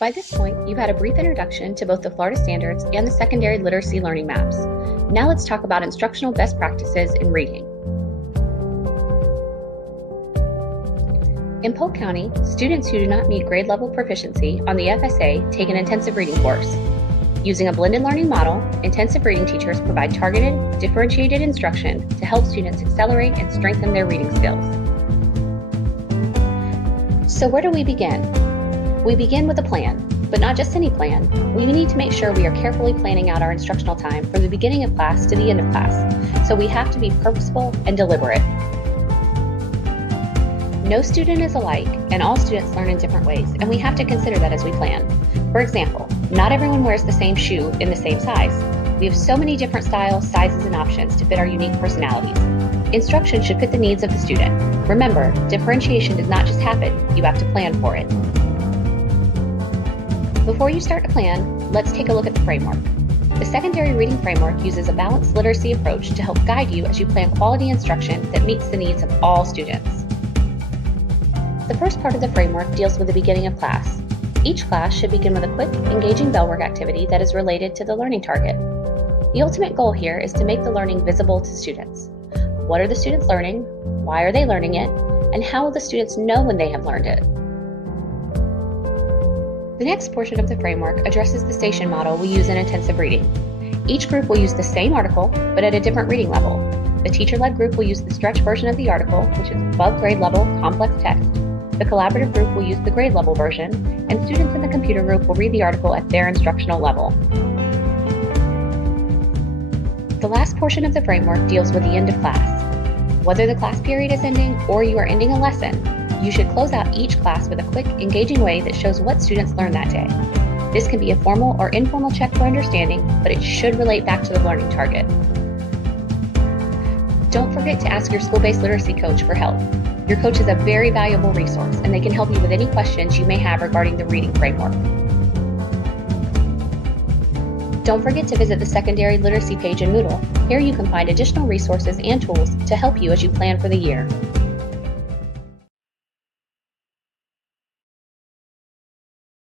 By this point, you've had a brief introduction to both the Florida Standards and the Secondary Literacy Learning Maps. Now let's talk about instructional best practices in reading. In Polk County, students who do not meet grade level proficiency on the FSA take an intensive reading course. Using a blended learning model, intensive reading teachers provide targeted, differentiated instruction to help students accelerate and strengthen their reading skills. So where do we begin? We begin with a plan, but not just any plan. We need to make sure we are carefully planning out our instructional time from the beginning of class to the end of class, so we have to be purposeful and deliberate. No student is alike, and all students learn in different ways, and we have to consider that as we plan. For example, not everyone wears the same shoe in the same size. We have so many different styles, sizes, and options to fit our unique personalities. Instruction should fit the needs of the student. Remember, differentiation does not just happen, you have to plan for it. Before you start to plan, let's take a look at the framework. The secondary reading framework uses a balanced literacy approach to help guide you as you plan quality instruction that meets the needs of all students. The first part of the framework deals with the beginning of class. Each class should begin with a quick, engaging bell work activity that is related to the learning target. The ultimate goal here is to make the learning visible to students. What are the students learning? Why are they learning it? And how will the students know when they have learned it? The next portion of the framework addresses the station model we use in intensive reading. Each group will use the same article, but at a different reading level. The teacher-led group will use the stretch version of the article, which is above grade level, complex text. The collaborative group will use the grade level version, and students in the computer group will read the article at their instructional level. The last portion of the framework deals with the end of class. Whether the class period is ending or you are ending a lesson, you should close out each class with a quick, engaging way that shows what students learned that day. This can be a formal or informal check for understanding, but it should relate back to the learning target. Don't forget to ask your school-based literacy coach for help. Your coach is a very valuable resource, and they can help you with any questions you may have regarding the reading framework. Don't forget to visit the secondary literacy page in Moodle. Here you can find additional resources and tools to help you as you plan for the year.